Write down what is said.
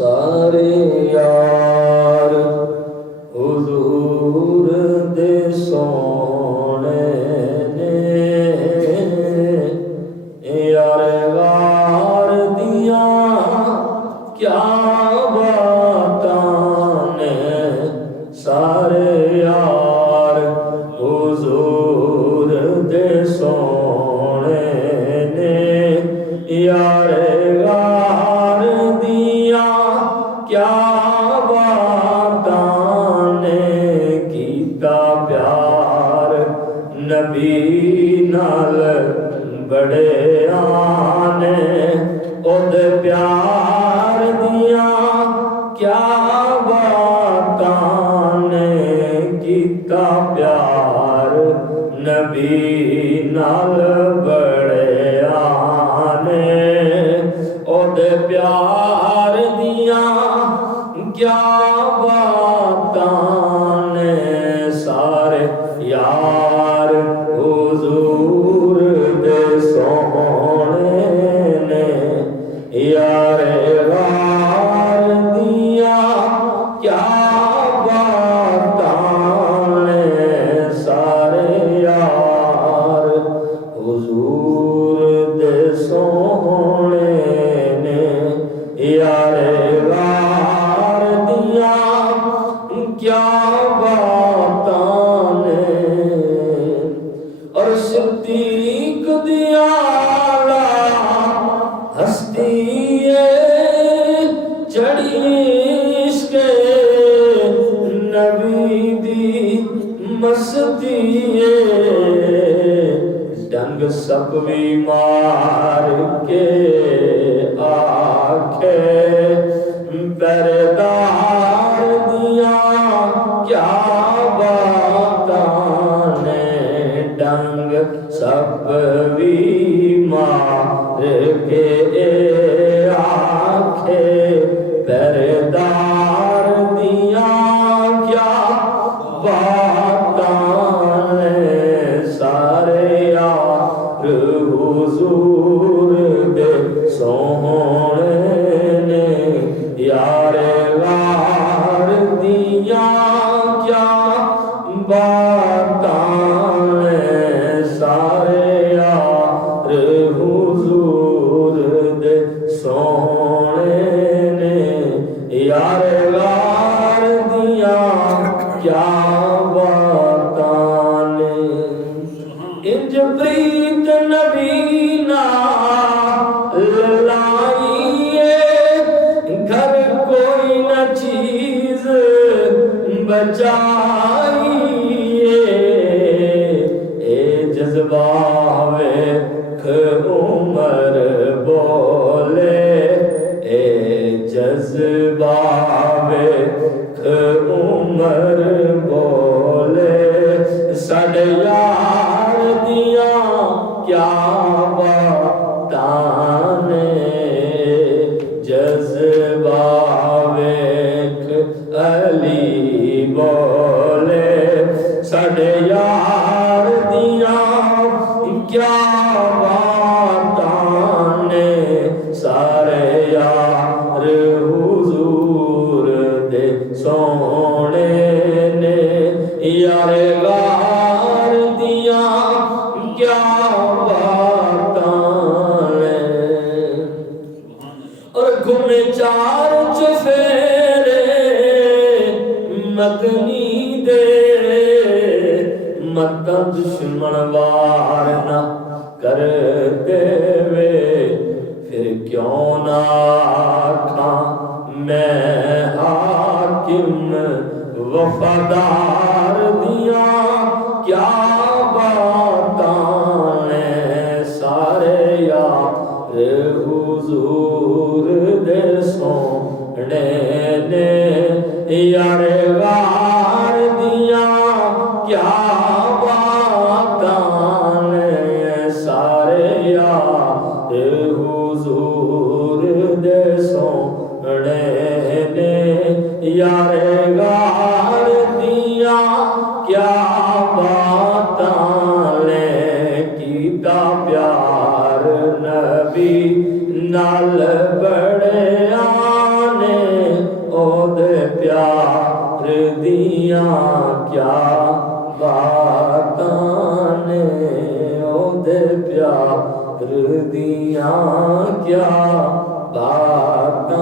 سارے یار حضور دے سونے نے یار غار دیاں کیا باتاں نے سارے یار حضور دے سونے نے یار غار دیاں کیا باتاں نے کیتا پیار نبی نال بڑے آنے اُد پیار دیاں کیا باتاں نے کیتا پیار نبی نال بڑے آنے اُد پیار دیاں کیا باتاں نے سارے یار حضور دے سونے نے یار غار دیاں کیا باتاں نے سارے یار حضور دے سونے نے یار غار دیاں کیا باتاں نے اور صدیق دیا ہستی چڑھی عشق نبی دی مستی ڈنگ سب بھی مار کے آکھے پردار دیاں کیا باتاں نے ڈنگ سب بھی مار کے آکھے پردار دیاں کیا باتاں نے سارے یار حضور دے سونے نے یار غار دیاں کیا باتاں نے سارے یار حضور دے سونے نے یار غار دیاں کیا باتاں نے انج پریت نبی نال لائیے گھر کوئی نہ چیز بچائیے اے جذبہ ویکھ عمر بولے اے جذبہ ویکھ عمر بولے ساڈے یار دیاں کیا باتاں نے جذبہ ویکھ علی بولے ساڈے یار دیاں کیا باتاں نے سارے یار حضور دے سونے نے یار غار دیاں کیا باتاں نے اور گھومے چار چفیرے مدنی دے مت دشمن وار نہ کر دے وے پھر کیوں نہ آکھاں میں حاکم وفادار دیاں کیا باتاں نے سارے یار حضور دے سونے نے یار غار دیاں کیا باتاں نے سارے یار حضور دے سونے نے یار غار دیاں کیا باتاں نے کیتا پیار نبی نال بڑے آنے پیار دیاں کیا باتاں نے او دے پیار دیاں کیا باتاں